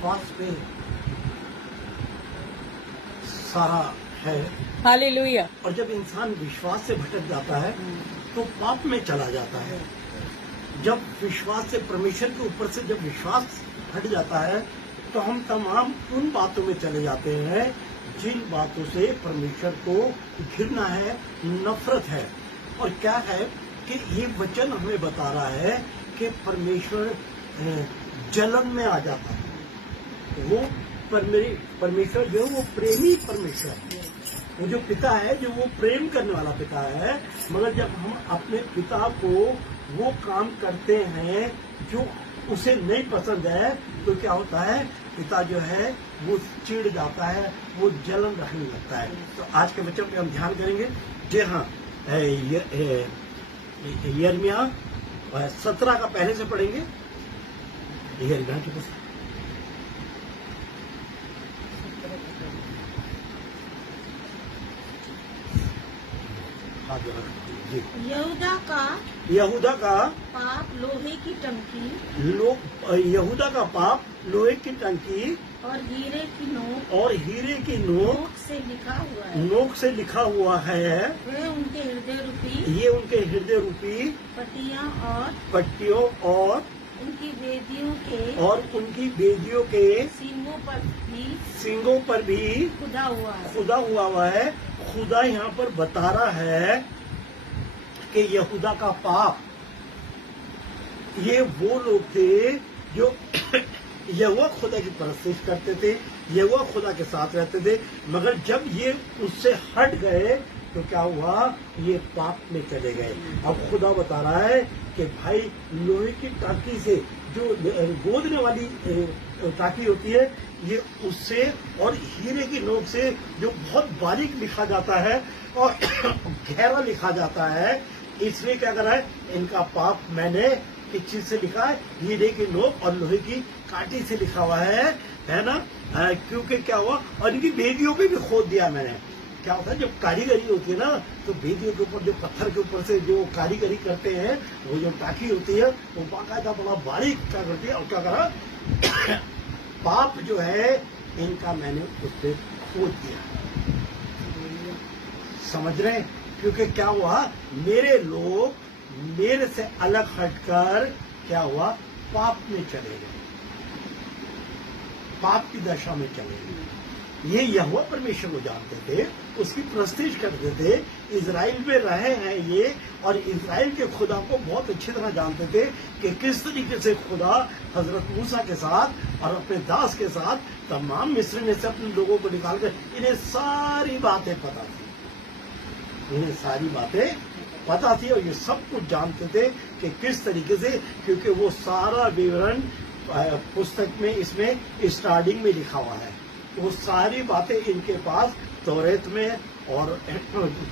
विश्वास पे सारा है। हालेलुया। और जब इंसान विश्वास से भटक जाता है तो पाप में चला जाता है। जब विश्वास से परमेश्वर के ऊपर से जब विश्वास हट जाता है तो हम तमाम उन बातों में चले जाते हैं जिन बातों से परमेश्वर को घृणा है, नफरत है। और क्या है कि ये वचन हमें बता रहा है कि परमेश्वर जलन में आ जाता है। वो परमेश्वर जो वो प्रेमी परमेश्वर है, वो जो पिता है, जो वो प्रेम करने वाला पिता है। मगर जब हम अपने पिता को वो काम करते हैं जो उसे नहीं पसंद है तो क्या होता है, पिता जो है वो चिढ़ जाता है, वो जलन रखने लगता है। तो आज के बच्चों पे हम ध्यान करेंगे। जी हाँ, यिर्मयाह 17 का पहले से पढ़ेंगे। यिर्मयाह की पुस्तक जी। यहूदा का पाप लोहे की टंकी, यहूदा का पाप लोहे की टंकी और हीरे की नोक, और हीरे की नोक से लिखा हुआ है। नोक से लिखा हुआ है। वे उनके हृदय रूपी, ये उनके हृदय रूपी पट्टियों और उनकी उनकी वेदियों के सींगों पर भी खुदा हुआ है। खुदा यहाँ पर बता रहा है कि यहूदा का पाप, ये वो लोग थे जो यहोवा खुदा की परस्तिश करते थे, यहोवा खुदा के साथ रहते थे। मगर जब ये उससे हट गए तो क्या हुआ, ये पाप में चले गए। अब खुदा बता रहा है कि भाई लोहे की टाकी से जो गोदने वाली टाकी होती है, ये उससे और हीरे की नोक से जो बहुत बारीक लिखा जाता है और गहरा लिखा जाता है, इसलिए क्या करा है, इनका पाप मैंने किस चीज से लिखा है, हीरे की नोक और लोहे की काटी से लिखा हुआ है ना। क्योंकि क्या हुआ, और इनकी वेदियों पे भी खोद दिया मैंने। क्या होता है, जब कारीगरी होती है ना, तो वेदियों के ऊपर जो पत्थर के ऊपर से जो कारीगरी करते हैं, वो जो टाकी होती है वो बाकायदा बड़ा बारीक क्या करती है। और क्या करा, पाप जो है इनका मैंने उस पर खोद दिया। समझ रहे हैं? क्योंकि क्या हुआ, मेरे लोग मेरे से अलग हटकर क्या हुआ, पाप में चले गए, पाप की दशा में चले गए। ये यहोवा परमेश्वर को जानते थे, उसकी प्रस्तिश करते थे, इजराइल में रहे हैं ये, और इजराइल के खुदा को बहुत अच्छी तरह जानते थे कि किस तरीके से खुदा हजरत मूसा के साथ और अपने दास के साथ तमाम मिस्र में से अपने लोगों को निकालकर, इन्हें सारी बातें पता थी, इन्हें सारी बातें पता थी और ये सब कुछ जानते थे कि किस तरीके से, क्योंकि वो सारा विवरण पुस्तक में इसमें स्टार्टिंग में लिखा हुआ है। वो सारी बातें इनके पास तौरेत में और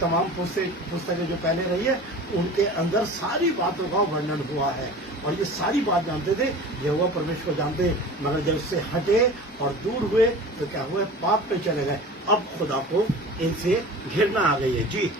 तमाम पुस्तकें जो पहले रही है उनके अंदर सारी बातों का वर्णन हुआ है। और ये सारी बात जानते थे, यहोवा परमेश्वर जानते, मगर जब उससे हटे और दूर हुए तो क्या हुए, पाप पे चले गए। अब खुदा को इनसे घिरना आ गई है। जी।